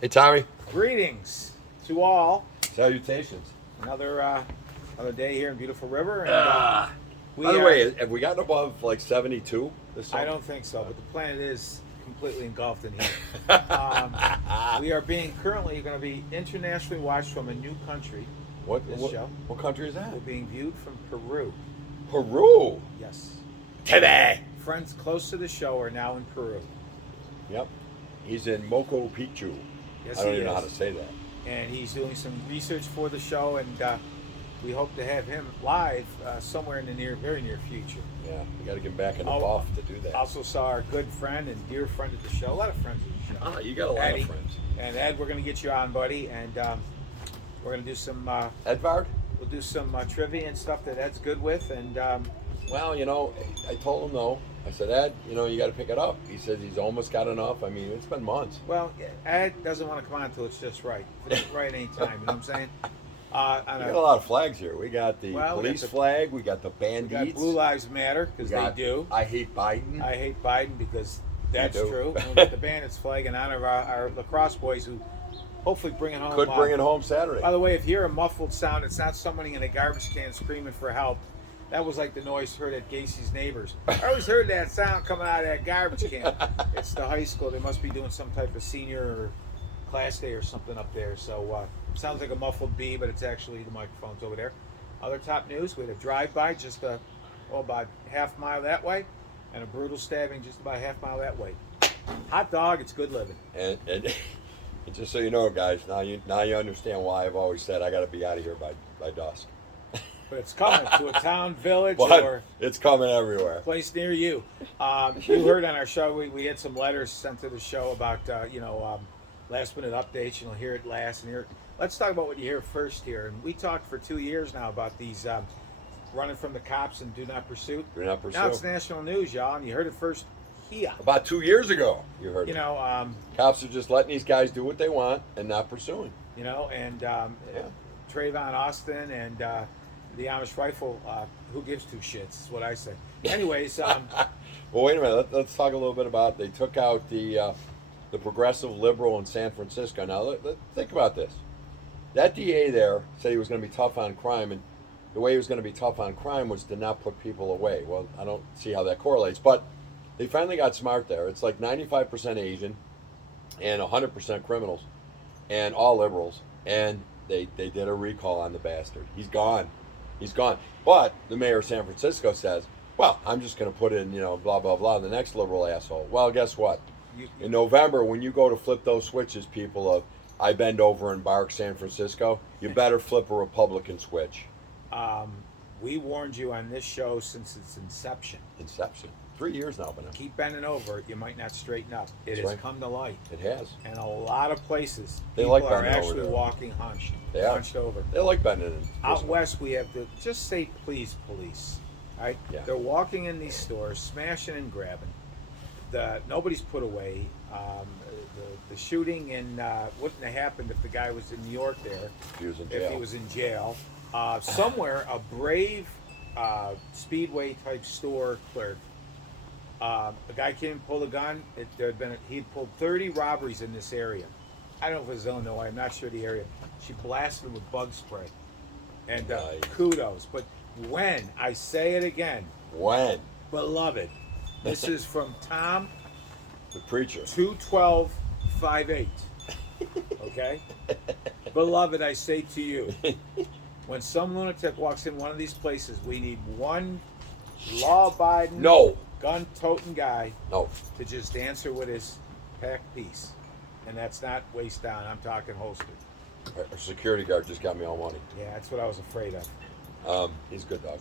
Hey, Tommy. Greetings to all. Salutations. Another day here in beautiful River, and By the way, have we gotten above like 72 this summer? I don't think so, but the planet is completely engulfed in heat. We are being currently going to be internationally watched from a new country. What, This what, show. what country is that? We're being viewed from Peru. Peru. Yes, Today. friends close to the show are now in Peru. Yep. He's in Moco Picchu. Yes, I don't he even know is. how to say that. And he's doing some research for the show, and we hope to have him live somewhere in the very near future. Yeah, we got to get back in the Oh, buff to do that. Also saw our good friend and dear friend of the show. A lot of friends of the show. Ah, you got a lot Eddie. of friends. And Ed, we're going to get you on, buddy, and we're going to do some. Edvard? We'll do some trivia and stuff that Ed's good with, and Well, I told him no. I said, Ed, you got to pick it up. He says he's almost got enough. I mean, it's been months. well, Ed doesn't want to come on until it's just right. If it ain't right, it ain't time. You know what I'm saying? We got a lot of flags here. We got the Well, we police got the- flag. We got the we bandits. got Blue Lives Matter because We they got do. I hate Biden. I hate Biden because that's do. true. And we got the Bandits flag in honor of our lacrosse boys who hopefully bring it home. Could bring it home Saturday. By the way, if you hear a muffled sound, it's not somebody in a garbage can screaming for help. That was like the noise heard at Gacy's neighbors. I always heard that sound coming out of that garbage can. It's the high school. They must be doing some type of senior or class day or something up there. So it sounds like a muffled bee, but it's actually the microphones over there. Other top news, we had a drive-by just about half mile that way, and a brutal stabbing just about half mile that way. Hot dog, it's good living. And just so you know, guys, now you understand why I've always said I got to be out of here by dusk. But it's coming to a town, village, But or it's coming everywhere. place near you. You heard on our show, we had some letters sent to the show about, last minute updates. You'll hear it last and hear it. Let's talk about what you hear first here. And we talked for 2 years now about these running from the cops and do not pursue. Do not pursue. Now it's national news, y'all, and you heard it first here. About 2 years ago, you heard it. Cops are just letting these guys do what they want and not pursuing. Trayvon Austin and the Amish rifle, who gives two shits, is what I say. Anyways, Well, wait a minute. Let's talk a little bit about. They took out the progressive liberal in San Francisco. Now, think about this. That DA there said he was going to be tough on crime, and the way he was going to be tough on crime was to not put people away. Well, I don't see how that correlates, but they finally got smart there. It's like 95% Asian and 100% criminals and all liberals, and they did a recall on the bastard. He's gone. He's gone. But the mayor of San Francisco says, well, I'm just going to put in, blah, blah, blah, the next liberal asshole. Well, guess what? In November, when you go to flip those switches, people of I bend over and bark San Francisco, you better flip a Republican switch. we warned you on this show since its inception. Inception. 3 years now, but Keep bending over, you might not straighten up. It That's has right. come to light. it has. And a lot of places, They people like are bending over actually there. walking hunched. They are. Hunched over. They like bending in. Out west, we have to just say, please, police. Right? Yeah. They're walking in these stores, smashing and grabbing. Nobody's put away. The shooting wouldn't have happened if the guy was in New York there. He was in If jail. he was in jail. Somewhere, a Brave Speedway type store clerk. A guy came and pulled a gun. He'd pulled 30 robberies in this area. I don't know if it was Illinois. I'm not sure the area. She blasted him with bug spray. And Nice. kudos. But when, I say it again, When? beloved, this is from Tom The preacher. 21258. Okay? Beloved, I say to you, when some lunatic walks in one of these places, we need one law-abiding, No. gun-toting guy No. to just answer with his packed piece. And that's not waist down. I'm talking holstered. Our security guard just got me all money. Yeah, that's what I was afraid of. He's a good dog,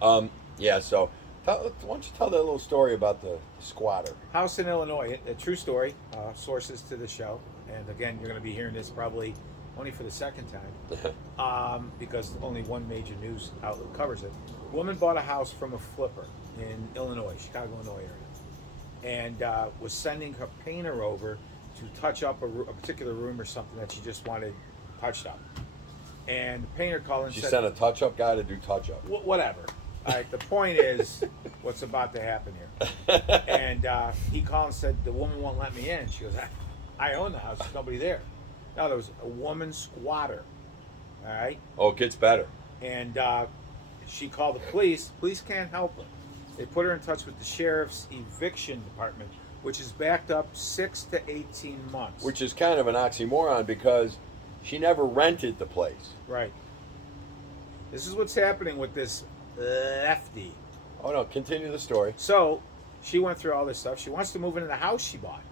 though. Yeah, so why don't you tell that little story about the squatter? House in Illinois, a true story, sources to the show. And again, you're going to be hearing this probably only for the second time because only one major news outlet covers it. Woman bought a house from a flipper in Illinois, Chicago, Illinois area, and was sending her painter over to touch up a particular room or something that she just wanted touched up. And the painter called and She said, sent a touch-up guy to do touch-up. whatever. All right, the point is what's about to happen here. And he called and said, the woman won't let me in. She goes, I own the house. There's nobody there. No, there was a woman squatter. All right, Oh, it gets better. and she called the police. Police can't help her. They put her in touch with the sheriff's eviction department, which is backed up 6 to 18 months. Which is kind of an oxymoron because she never rented the place. Right. This is what's happening with this lefty. Oh no, continue the story. So she went through all this stuff. She wants to move into the house she bought,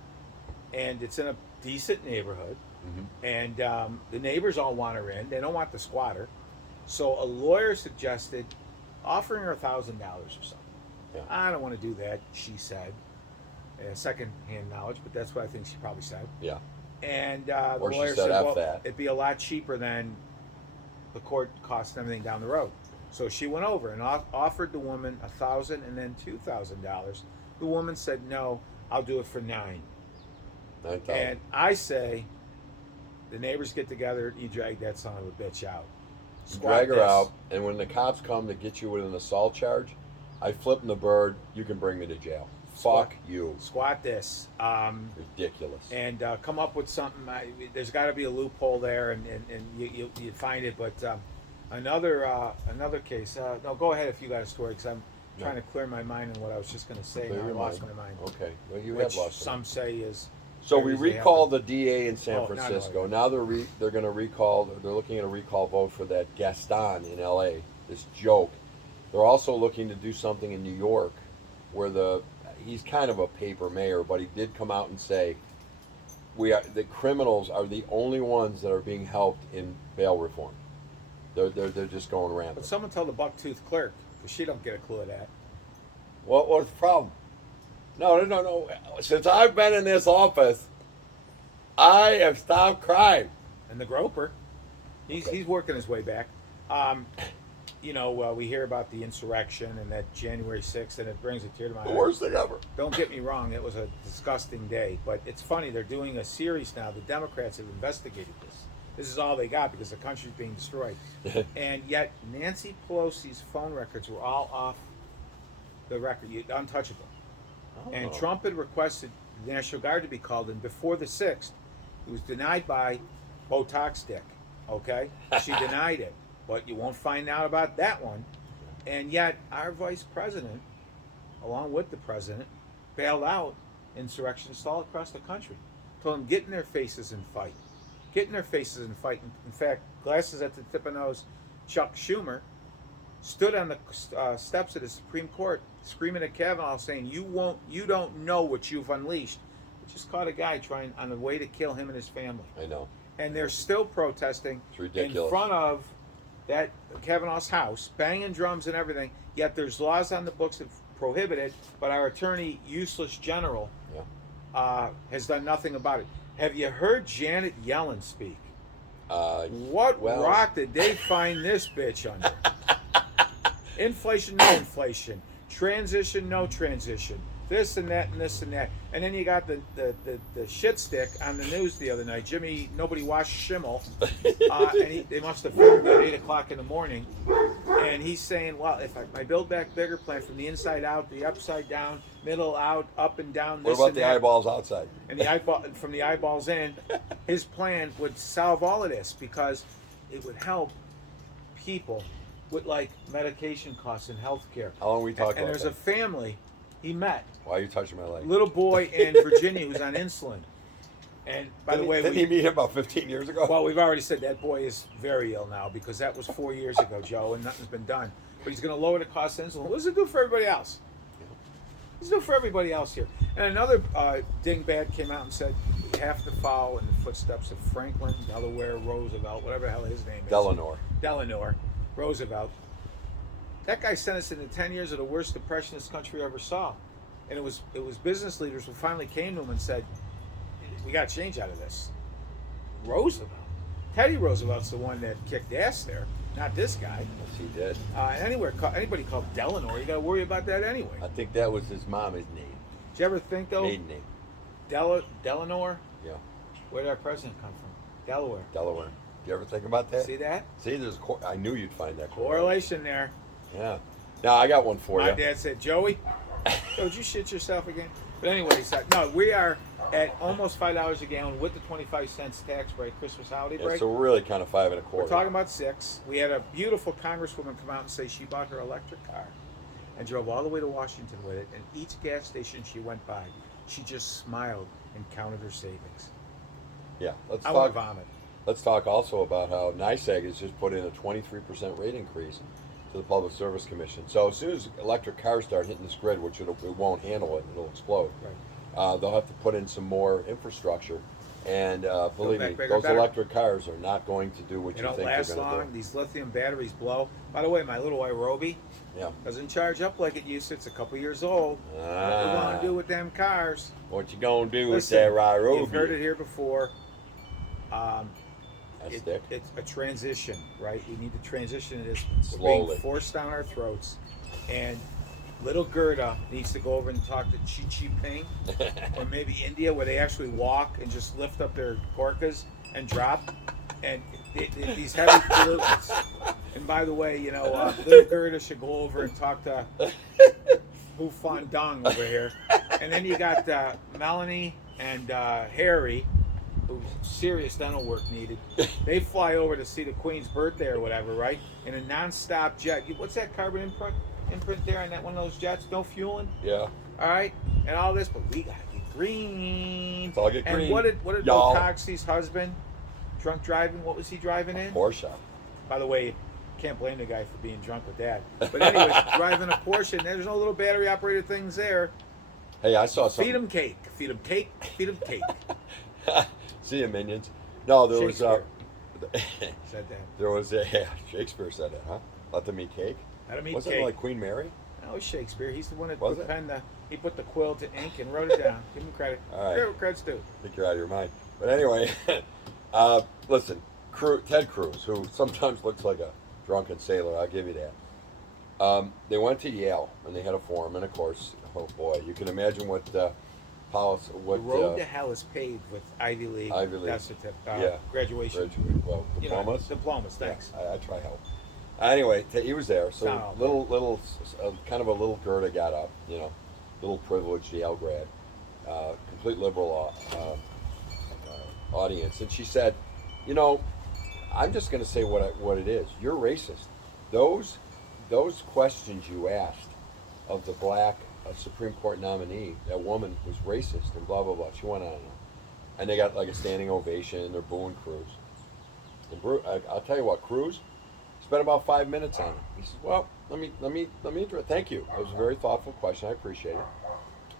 and it's in a decent neighborhood. Mm-hmm. And the neighbors all want her in. They don't want the squatter. So a lawyer suggested offering her $1,000 or something. Yeah. I don't want to do that, she said. Second-hand knowledge, but that's what I think she probably said. Yeah. And the Or she lawyer said, said, "F well, that." it'd be a lot cheaper than the court costs and everything down the road. So she went over and offered the woman $1,000 and then $2,000. The woman said, no, I'll do it for $9,000. 9,000. And I say, the neighbors get together, you drag that son of a bitch out. You Squat drag her this. out, and when the cops come to get you with an assault charge, I flip the bird. You can bring me to jail. Squat. Fuck you. Squat this. Ridiculous. And come up with something. There's got to be a loophole there, and you find it. But another case. No, go ahead if you got a story, because I'm trying to clear my mind on what I was just going to say. Clear Now I your lost mind. my mind. Okay. Well, you Which have lost. some say is. So we very easy to recalled happen. the DA in San Oh, no, Francisco. no. Now they're going to recall. They're looking at a recall vote for that Gaston in L.A. This joke. They're also looking to do something in New York, where he's kind of a paper mayor, but he did come out and say the criminals are the only ones that are being helped in bail reform. They're just going But rampant. someone tell the buck-toothed clerk, because she don't get a clue of that. What's the problem? No. Since I've been in this office, I have stopped crime. And the groper, he's working his way back. We hear about the insurrection and that January 6th, and it brings a tear to my The eye. worst thing ever. Don't get me wrong, it was a disgusting day. But it's funny, they're doing a series now. The Democrats have investigated this. This is all they got because the country's being destroyed. And yet, Nancy Pelosi's phone records were all off the record, untouchable. And Oh. Trump had requested the National Guard to be called in before the 6th. It was denied by Botox Dick. Okay? She denied it. But you won't find out about that one. And yet, our vice president, along with the president, bailed out insurrectionists all across the country. Told them, get in their faces and fight. Get in their faces and fight. In fact, glasses at the tip of nose, Chuck Schumer stood on the steps of the Supreme Court screaming at Kavanaugh saying, you don't know what you've unleashed. We just caught a guy trying on the way to kill him and his family. I know. And they're still protesting It's ridiculous. in front of that Kavanaugh's house, banging drums and everything, yet there's laws on the books that prohibit it, but our attorney, useless general, has done nothing about it. Have you heard Janet Yellen speak? What rock did they find this bitch under? Inflation, no inflation. Transition, no transition. This and that and this and that. And then you got the shit stick on the news the other night. Jimmy, nobody watched Schimmel. And they must have filmed at 8 o'clock in the morning. And he's saying, well, if my Build Back Bigger plan from the inside out, the upside down, middle out, up and down, What this about and the that, eyeballs outside? and the eyeball from the eyeballs in, his plan would solve all of this because it would help people with like medication costs and health care. How long we talking And about there's a family he met, Why are you touching my leg? little boy in Virginia who's on insulin. And by the way, didn't he meet him about 15 years ago? well, we've already said that boy is very ill now because that was 4 years ago, Joe, and nothing's been done. But he's going to lower the cost of insulin. What does it do for everybody else? What does it do for everybody else here? And another dingbat came out and said we have to follow in the footsteps of Franklin Delaware Roosevelt, whatever the hell his name is. Delano Roosevelt. That guy sent us into 10 years of the worst depression this country ever saw. And it was business leaders who finally came to him and said, we got to change out of this. Roosevelt. Teddy Roosevelt's the one that kicked ass there, not this guy. Yes, he did. Anybody called Delano, you got to worry about that anyway. I think that was his mom's name. Did you ever think, though, Maiden name. Delano, Yeah. where did our president come from? Delaware. Delaware. You ever think about that? See that? See, there's I knew you'd find that Correlation there. Yeah. Now I got one for My you. dad said, Joey, would you shit yourself again? But anyways, no, we are at almost $5 a gallon with the 25 cents tax break, Christmas holiday Yeah, break. so we're really kind of 5 and a We're quarter. talking about 6. We had a beautiful congresswoman come out and say she bought her electric car and drove all the way to Washington with it. And each gas station she went by, she just smiled and counted her savings. Yeah, let's I want to talk. vomit. Let's talk also about how NYSEG has just put in a 23% rate increase to the Public Service Commission. So as soon as electric cars start hitting this grid, which it won't handle it, it'll explode. Right. They'll have to put in some more infrastructure. And believe back me, bigger, those better. electric cars are not going to do what They you don't think last they're going to long. do. These lithium batteries blow. By the way, my little Irobi Yeah. doesn't charge up like it used to. It's a couple years old. What we're going to do with them cars? What you gonna do Listen, with that Ryobi? you've heard it here before. That stick. It's a transition, right? We need to transition to this. We're Slowly. being forced down our throats. And little Gerda needs to go over and talk to Xi Jinping or maybe India where they actually walk and just lift up their gorkas and drop. And these heavy pollutants. And by the way, little Gerda should go over and talk to Hu Fandong over here. And then you got Melanie and Harry, who's serious dental work needed. They fly over to see the Queen's birthday or whatever, right? In a non-stop jet. What's that carbon imprint there on that one of those jets? No fueling? Yeah. All right? And all this, but we got to get green. It's all get green. And what did Y'all. Bill Coxey's husband, drunk driving, what was he driving in? Porsche. By the way, can't blame the guy for being drunk with that. But anyways, driving a Porsche, and there's no little battery-operated things there. Hey, I saw something. Feed them cake. Feed them cake. Feed them cake. See you, minions. No, there was Shakespeare said that. there was Shakespeare said that, huh? Let them eat cake. Let him eat Wasn't cake. it like Queen Mary? That was Shakespeare. He's the one that Was put it? he put the quill to ink and wrote it down. Give him credit. All right. Give him credit's due. I think you're out of your mind. But anyway, listen, Ted Cruz, who sometimes looks like a drunken sailor, I'll give you that. They went to Yale and they had a forum, and of course, oh boy, you can imagine what policy, The road to hell is paved with Ivy League. Ivy League. That's yeah, graduation. diplomas. Diplomas. Thanks. Yeah, I try help. Anyway, he was there. So Not all little, kind of a little Gerda got up. Little privileged Yale grad, complete liberal audience, and she said, I'm just going to say what it is. You're racist. Those questions you asked of the black Supreme Court nominee, that woman was racist and blah blah blah. She went on and on, and they got like a standing ovation. They're booing Cruz. And I'll tell you what, Cruz spent about 5 minutes on it. He says, "Well, let me address. Thank you. It was a very thoughtful question. I appreciate it."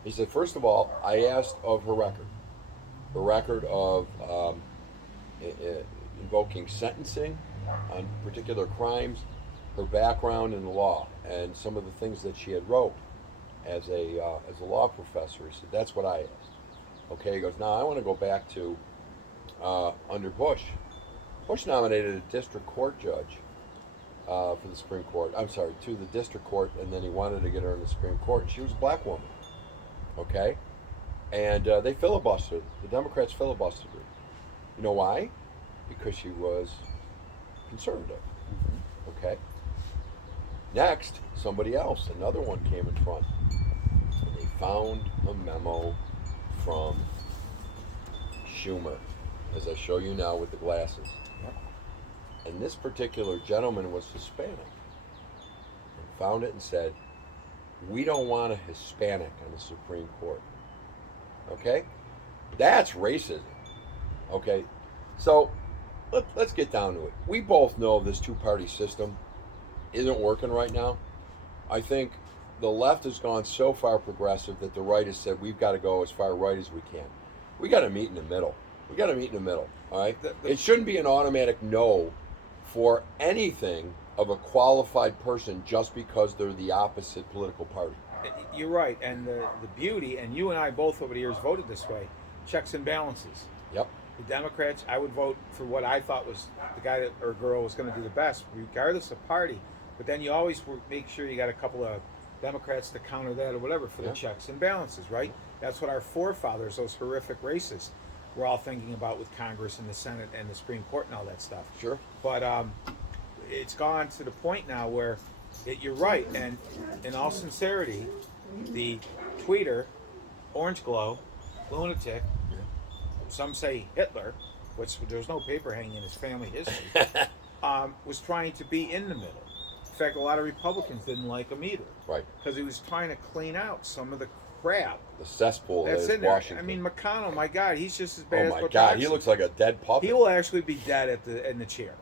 He said, "First of all, I asked of her record of invoking sentencing on particular crimes, her background in the law, and some of the things that she had wrote as a law professor." He said, "That's what I asked." Okay, he goes, "Now I want to go back to under Bush. Bush nominated a district court judge for the Supreme Court. I'm sorry, to the district court, and then he wanted to get her in the Supreme Court, and she was a black woman. Okay, and they filibustered. The Democrats filibustered her. You know why? Because she was conservative. Okay. Next, somebody else, another one came in front. And they found a memo from Schumer, as I show you now with the glasses. Yep. And this particular gentleman was Hispanic. And found it and said, "We don't want a Hispanic on the Supreme Court." Okay? That's racism. Okay? So, let's get down to it. We both know this two-party system isn't working right now. I think the left has gone so far progressive that the right has said we've got to go as far right as we can. We got to meet in the middle. All right? It shouldn't be an automatic no for anything of a qualified person just because they're the opposite political party. You're right, and the beauty, and you and I both over the years voted this way, checks and balances. Yep. The Democrats, I would vote for what I thought was the guy or girl was going to do the best, regardless of party. But then you always make sure you got a couple of Democrats to counter that or whatever for the checks and balances, right? That's what our forefathers, those horrific racists, were all thinking about with Congress and the Senate and the Supreme Court and all that stuff. Sure. But it's gone to the point now where you're right, and in all sincerity, the tweeter Orange Glow, lunatic. Some say Hitler, which there's no paper hanging in his family history. Was trying to be in the middle. In fact, a lot of Republicans didn't like him either. Right. Because he was trying to clean out some of the crap The cesspool that's is in there. Washington. I mean, McConnell, my God, he's just as bad oh as my God, he Botoxi. looks like a dead puppet. He will actually be dead in the chair.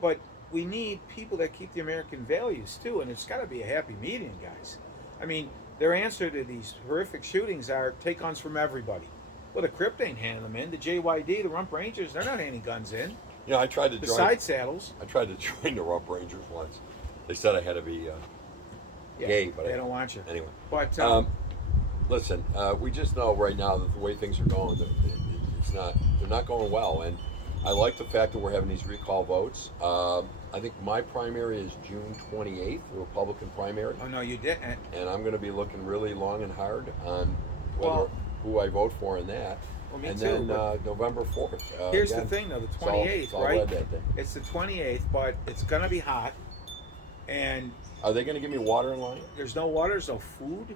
But we need people that keep the American values too, and it's got to be a happy medium, guys. I mean, their answer to these horrific shootings are take guns from everybody. Well, the Crypt ain't handing them in. The JYD, the Rump Rangers, they're not handing guns in. You know, I tried to The join. side saddles, I tried to join the Rump Rangers once. They said I had to be gay, but they I don't want you. anyway. But Listen, we just know right now that the way things are going, it's not. They're not going well, and I like the fact that we're having these recall votes. I think my primary is June 28th, the Republican primary, oh no, you didn't. and I'm going to be looking really long and hard on whether Well- who I vote for in that. Well, me and too. then but November 4th. here's again, the thing, though: the it's all- 28th, it's all right? red that day. It's the 28th, but it's gonna be hot, and Are they going to give me water in line? there's no water, there's no food.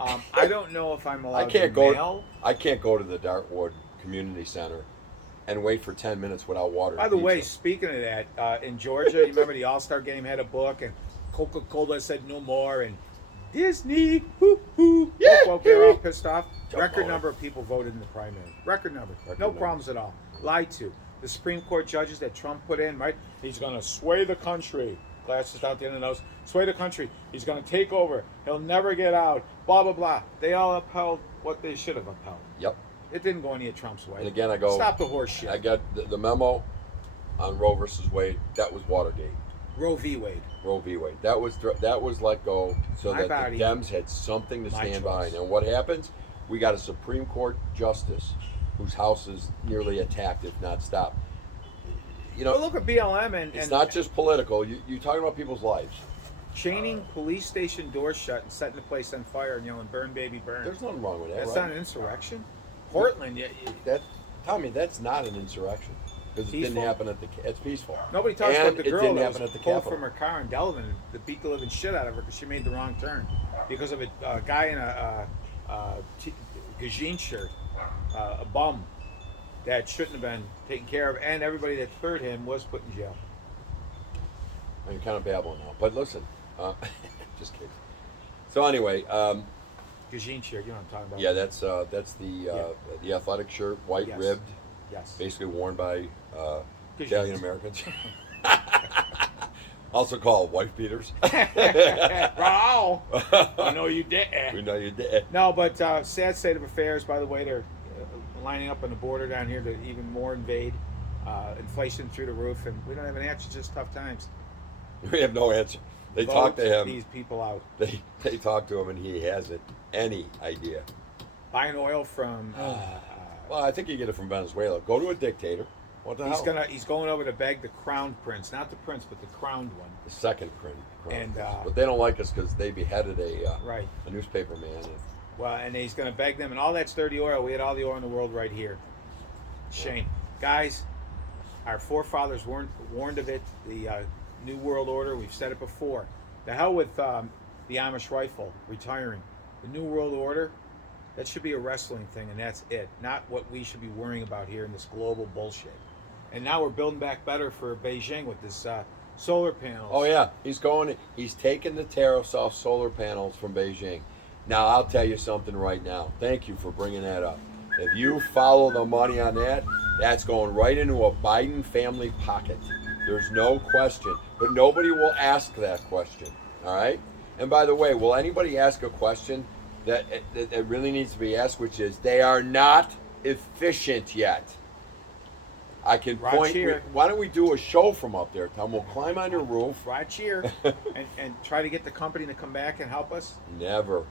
I don't know if I'm allowed I can't to go. mail. I can't go to the Dartwood Community Center and wait for 10 minutes without water. By and the way, pizza. speaking of that, in Georgia, you remember the All-Star Game had a book, and Coca-Cola said no more, and Disney, hoo hoo, Yeah, well, they're all pissed off. Jump Record on. number of people voted in the primary. Record number. Record No number. problems at all. Lied to. The Supreme Court judges that Trump put in, right? He's going to sway the country. Glasses out the end of the nose. Sway the country. He's going to take over. He'll never get out. Blah, blah, blah. They all upheld what they should have upheld. Yep. It didn't go any of Trump's way. And again, I go. Stop the horse shit. I got the memo on Roe versus Wade. That was Watergate. Roe v. Wade. Roe v. Wade. That was let go so My that body, the Dems had something to my stand choice. behind. And what happens? We got a Supreme Court justice whose house is nearly attacked, if not stopped. You know, Well, look at BLM and it's not just political. You're talking about people's lives. chaining police station doors shut and setting the place on fire and yelling "Burn, baby, burn." There's nothing wrong with that, That's right? not an insurrection. Portland, That, Tommy, that's not an insurrection because it didn't Peaceful. happen at the. It's peaceful. nobody talks And about the it girl didn't that happen was at the pulled Capitol. from her car in Delavan that beat the living shit out of her because she made the wrong turn because of a guy in a Gajin shirt, a bum that shouldn't have been taken care of, and everybody that third him was put in jail. I'm kind of babbling now, but listen, just kidding. So anyway, Gajin shirt, you know what I'm talking about? yeah, that's the athletic shirt, white Yes. ribbed, Yes. basically worn by Gajins. Italian Americans, also called wife beaters. Wow. I know you did. We know you did. No, but sad state of affairs. By the way, they're lining up on the border down here to even more invade. Inflation through the roof, and we don't have an answer. Just tough times. We have no answer. They Vote talked to him. these people out. They talked to him, and he hasn't any idea. Buying oil from. Well, I think you get it from Venezuela. Go to a dictator. What the hell? He's going over to beg the crowned prince, not the prince, but the crowned one. The second crown. And, But they don't like us because they beheaded Right. a newspaper man. And Well, and he's going to beg them, and all that's dirty oil. We had all the oil in the world right here. Shame, guys. Our forefathers warned of it. The New World Order. We've said it before. The hell with the Amish rifle retiring. The New World Order. That should be a wrestling thing, and that's it. Not what we should be worrying about here in this global bullshit. And now we're building back better for Beijing with this solar panels. oh yeah, he's taking the tariffs off solar panels from Beijing. Now I'll tell you something right now. Thank you for bringing that up. If you follow the money on that, that's going right into a Biden family pocket. There's no question. But nobody will ask that question. All right? And by the way, will anybody ask a question that really needs to be asked, which is they are not efficient yet? I can Right point. here. Why don't we do a show from up there, Tom? We'll climb on your roof. Right here, and try to get the company to come back and help us. Never.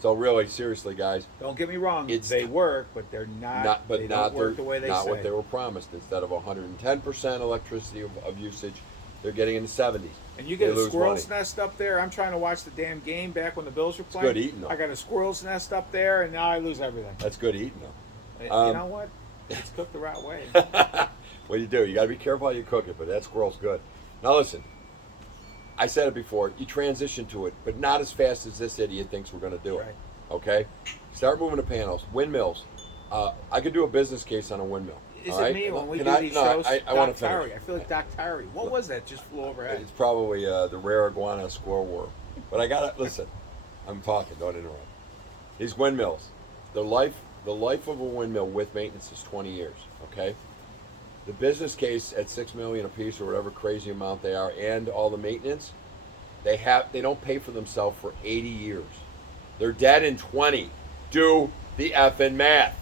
So really, seriously, guys, Don't get me wrong; It's- they work, but they're not. They don't work the way they not say. what they were promised. Instead of 110% electricity of usage, they're getting in the 70s. And you get They a lose squirrel's money. nest up there. I'm trying to watch the damn game back when the Bills were playing. good eating, though. I got a squirrel's nest up there, and now I lose everything. That's good eating, though. You know what? It's cooked the right way. What do you do? You got to be careful how you cook it, but that squirrel's good. Now listen, I said it before. You transition to it, but not as fast as this idiot thinks we're going to do it. Right. Okay, start moving the panels. Windmills. I could do a business case on a windmill. Is all it right? me when we Can do these shows? I want Doc to finish. Tyree. I feel like Doc Tyree. What was that? Just flew overhead. It's probably the rare iguana squirrel worm. But I gotta listen. I'm talking. Don't interrupt. These windmills, the life of a windmill with maintenance is 20 years. Okay. The business case at $6 million a piece or whatever crazy amount they are, and all the maintenance, they don't pay for themselves for 80 years. They're dead in 20. Do the effing math.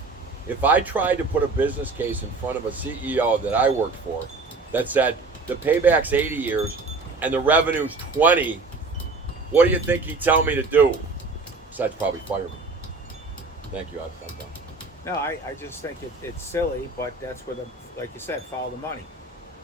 If I tried to put a business case in front of a CEO that I worked for that said the payback's 80 years and the revenue's 20, what do you think he'd tell me to do? Besides probably fire me. Thank you. I'm done. No, I just think it's silly, but that's where like you said, follow the money.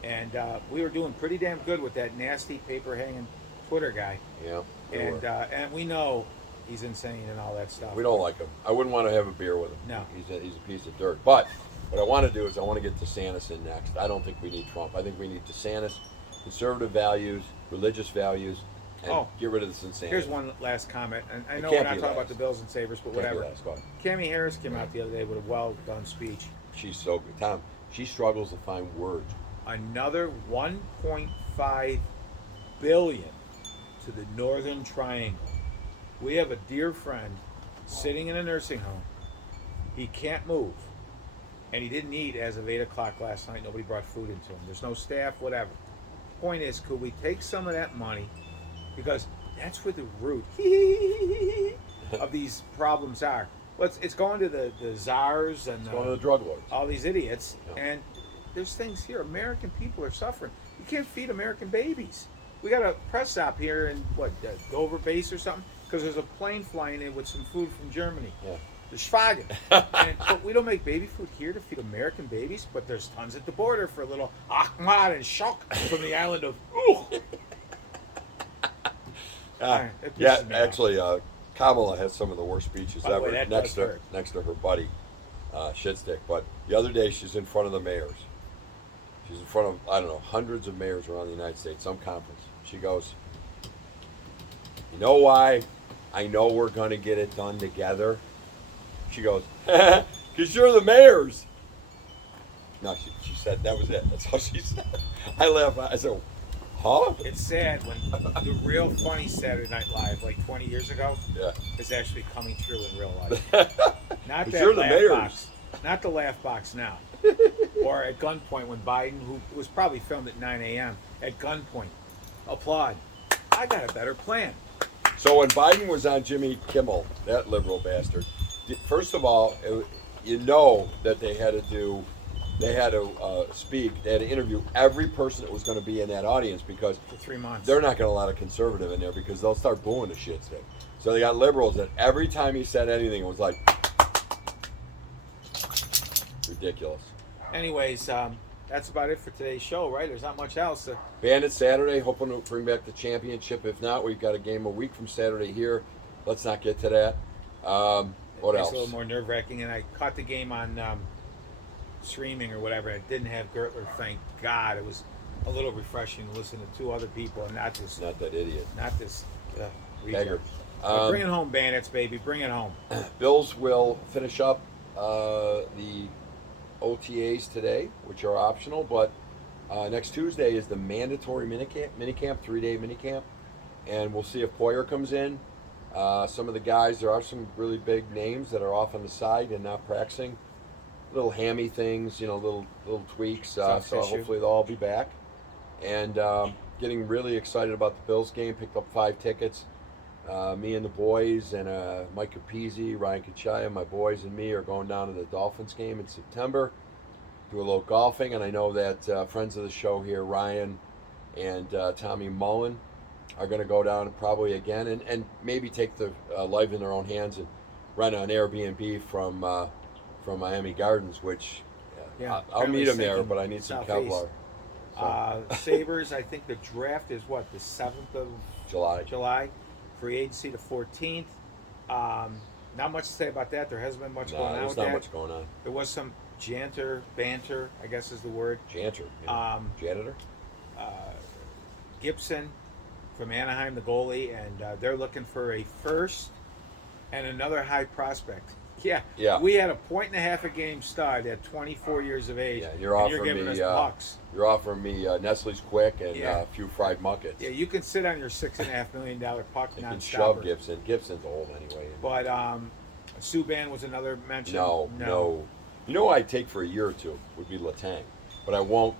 And we were doing pretty damn good with that nasty paper hanging Twitter guy. Yeah. And we know he's insane and all that stuff. We don't like him. I wouldn't want to have a beer with him. No. He's a piece of dirt. But what I want to do is I want to get DeSantis in next. I don't think we need Trump. I think we need DeSantis, conservative values, religious values, and get rid of this insanity. Here's one last comment. And I It know can't we're not be talking last. about the Bills and Sabres, but Can't be whatever. last. Go ahead. Cammie Harris came out the other day with a well-done speech. She's so good. Tom, she struggles to find words. Another 1.5 billion to the Northern Triangle. We have a dear friend sitting in a nursing home. He can't move, and he didn't eat as of 8 o'clock last night. Nobody brought food into him. There's no staff, whatever. Point is, could we take some of that money, because that's where the root of these problems are. Well, it's going to the czars and One of the drug lords. all these idiots, Yeah. and there's things here. American people are suffering. You can't feed American babies. We got a press stop here in Dover base or something, because there's a plane flying in with some food from Germany. Yeah. The Schwagen. But we don't make baby food here to feed American babies, but there's tons at the border for little Ahmad and Shok from the island of It pisses me off. Actually, Kamala has some of the worst speeches By the way, ever that next does to hurt. her buddy, Shitstick. But the other day, she's in front of the mayors. She's in front of, I don't know, hundreds of mayors around the United States, some conference. She goes, "You know why I know we're going to get it done together?" She goes, "Because you're the mayors." No, she said, that was it. That's all she said. I laughed. I said, huh? It's sad when the real funny Saturday Night Live, like 20 years ago, Yeah. is actually coming true in real life. Not But that you're the laugh mayors. box. Not the laugh box now. Or at gunpoint when Biden, who was probably filmed at 9 a.m., at gunpoint, applaud. I got a better plan. So when Biden was on Jimmy Kimmel, that liberal bastard, first of all, you know that they had to speak, they had to interview every person that was going to be in that audience, because For 3 months. they're not going to allow a conservative in there, because they'll start booing the shit stick. So they got liberals that every time he said anything, it was like ridiculous. Anyways, that's about it for today's show, right? There's not much else. Bandit Saturday, hoping to bring back the championship. If not, we've got a game a week from Saturday here. Let's not get to that. What It's else? a little more nerve-wracking, and I caught the game on streaming or whatever. It didn't have Gertler, thank God. It was a little refreshing to listen to two other people and not this Not that idiot. reject. Beggar. Bring it home, Bandits, baby. Bring it home. Bills will finish up the OTAs today, which are optional, but next Tuesday is the mandatory minicamp, 3-day minicamp, and we'll see if Poyer comes in. Some of the guys, there are some really big names that are off on the side and not practicing. Little hammy things, little tweaks. So Soft tissue. hopefully they'll all be back. And getting really excited about the Bills game. Picked up 5 tickets. Me and the boys and Mike Capizzi, Ryan Kachaya, my boys and me are going down to the Dolphins game in September. Do a little golfing, and I know that friends of the show here, Ryan and Tommy Mullen, are going to go down probably again and maybe take the life in their own hands and rent an Airbnb from Miami Gardens, which I'll meet them there, but I need some Southeast. Kevlar. Sabres, I think the draft is what, the 7th of July. Free agency the 14th. Not much to say about that. There hasn't been much No, going on there's with not that. much going on. There was some banter, I guess is the word. Janitor. Janitor? Gibson from Anaheim, the goalie, and they're looking for a first and another high prospect. Yeah. Yeah. We had a point and a half a game stud at 24 years of age. Yeah, you're and offering giving me us pucks. you're offering me Nestle's Quick and Yeah. a few fried muckets. Yeah, you can sit on your $6.5 million puck You can non-stopper. shove Gibson. Gibson's old anyway. But Subban was another mention. No. You know, who I'd take for a year or two would be Letang, but I won't.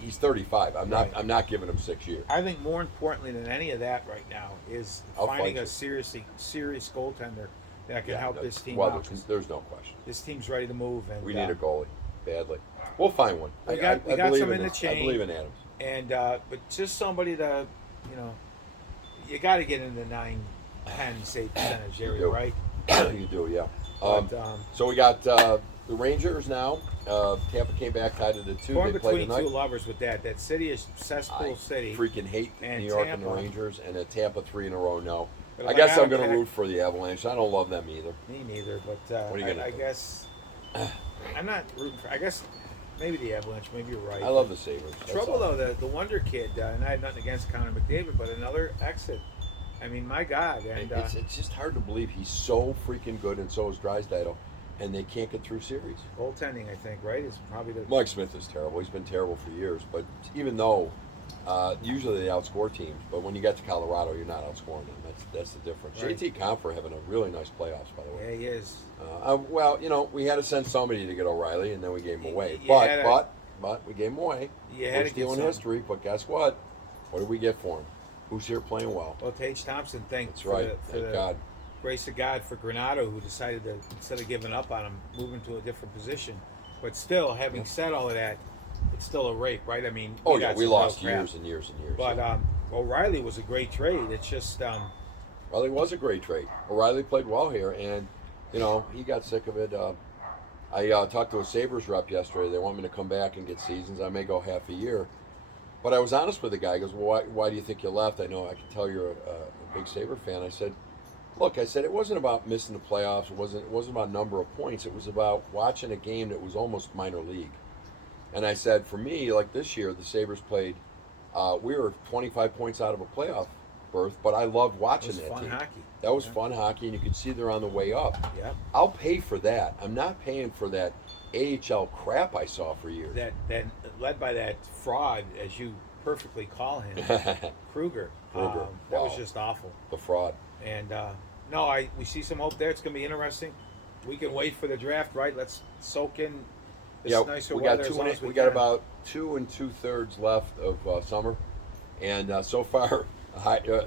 He's 35. I'm not. Right. I'm not giving him 6 years. I think more importantly than any of that right now is I'll finding fight a you. serious goaltender that can help this team Well, out. there's no question. This team's ready to move, and We need a goalie badly. We'll find one. We got believe some in the this. chain. I believe in Adams. And but just somebody to, you got to get in the 9-10 save percentage area, do. right? You do, yeah. But, So we got the Rangers now. Tampa came back tied at 2. torn They played between tonight. two lovers with that. That city is cesspool I city. freaking hate and New York and the Tampa. Rangers, and at Tampa 3 in a row. No, But I if guess gotta I'm going to pick- root for the Avalanche. I don't love them either. Me neither, but What are you gonna I do? guess I'm not rooting for. I guess maybe the Avalanche. Maybe you're right. I love the Sabres. That's Trouble all. though, the Wonder Kid, and I had nothing against Connor McDavid, but another exit. I mean, my God, and It's just hard to believe he's so freaking good, and so is Drysdale, and they can't get through series. goaltending, I think, right, is probably the. Mike Smith is terrible. He's been terrible for years. But even though usually they outscore teams, but when you get to Colorado, you're not outscoring them. That's the difference. Right. JT Compher having a really nice playoffs, by the way. Yeah, he is. Well, we had to send somebody to get O'Reilly, and then we gave him away. You had to- But we gave him away. You had We're to get stealing some. history, but guess what? What did we get for him? Who's here playing well? Well, Tage Thompson, That's right. for Thank the God. grace of God for Granado, who decided to, instead of giving up on him, move him to a different position. But still, having said all of that, it's still a rape, right? I mean, Oh, yeah, got we some lost real crap. years and years and years. But yeah. O'Reilly was a great trade. It's just Well, it was a great trade. O'Reilly played well here, and he got sick of it. I talked to a Sabres rep yesterday. They want me to come back and get seasons. I may go half a year, but I was honest with the guy. He goes, "Well, why do you think you left? I know I can tell you're a big Sabre fan." I said, "Look, it wasn't about missing the playoffs. It wasn't about number of points. It was about watching a game that was almost minor league." And I said, for me, like this year, the Sabres played. We were 25 points out of a playoff berth, but I loved it watching was that fun team. hockey. That was fun hockey, and you could see they're on the way up. Yeah. I'll pay for that. I'm not paying for that AHL crap I saw for years. That led by that fraud, as you perfectly call him, Kruger. Kruger. That was Wow. just awful. The fraud. And we see some hope there. It's going to be interesting. We can wait for the draft, right? Let's soak in this nicer we weather got as long as we got can. about 2 2/3 left of summer, and so far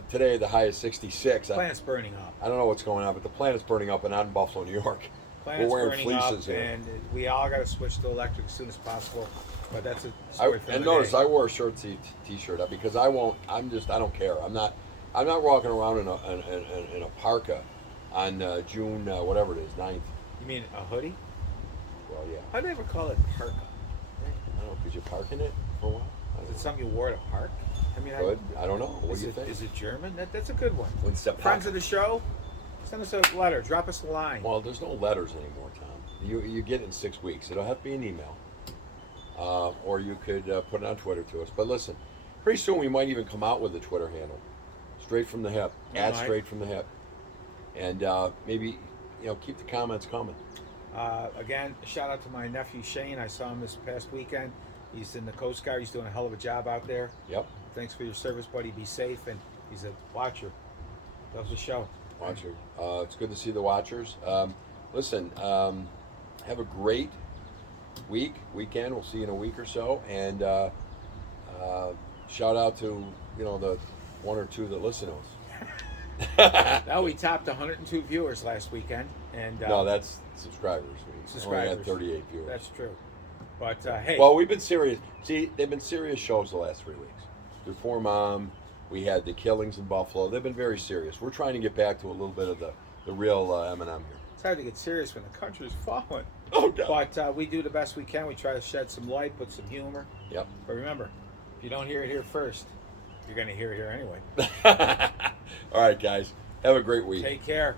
today the high is 66. Plant's burning up. I don't know what's going on, but the plant is burning up, and not in Buffalo, New York. Planet's We're wearing burning fleeces up, here. and we all got to switch to electric as soon as possible. But that's a I, story for and another notice day. I wore a shirt t-shirt because I won't. I don't care. I'm not walking around in a parka on June whatever it is 9th. You mean a hoodie? Well, yeah. How do they ever call it parka? I don't know because you're parking it for a while. I Is don't it something you wore at a park? I mean, Good. I don't know. What is do you it, think? Is it German? That's a good one. What's the Friends parka? of the show, send us a letter. Drop us a line. Well, there's no letters anymore, Tom. You get it in 6 weeks. It'll have to be an email, or you could put it on Twitter to us. But listen, pretty soon we might even come out with a Twitter handle, straight from the hip, We at might. straight from the hip, and maybe keep the comments coming. Again, shout out to my nephew Shane. I saw him this past weekend. He's in the Coast Guard. He's doing a hell of a job out there. Yep, Thanks for your service, buddy. Be safe. And he's a watcher. Loves the show. watcher. It's good to see the watchers. Listen, have a great weekend. We'll see you in a week or so, and shout out to the one or two that listen to us. Now we topped 102 viewers last weekend, and No, that's subscribers. We only Subscribers. had 38 viewers. that's true. But hey, Well, we've been serious. See, they've been serious shows the last 3 weeks. Before Mom, we had the killings in Buffalo. They've been very serious. We're trying to get back to a little bit of the real M&M here. it's hard to get serious when the country's falling. Oh, God. But we do the best we can. We try to shed some light, put some humor. Yep. But remember, if you don't hear it here first, you're going to hear it here anyway. All right, guys. Have a great week. Take care.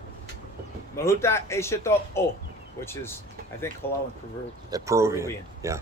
Mahuta Eshito O, which is, I think, hello in Peruvian. Peruvian. Yeah.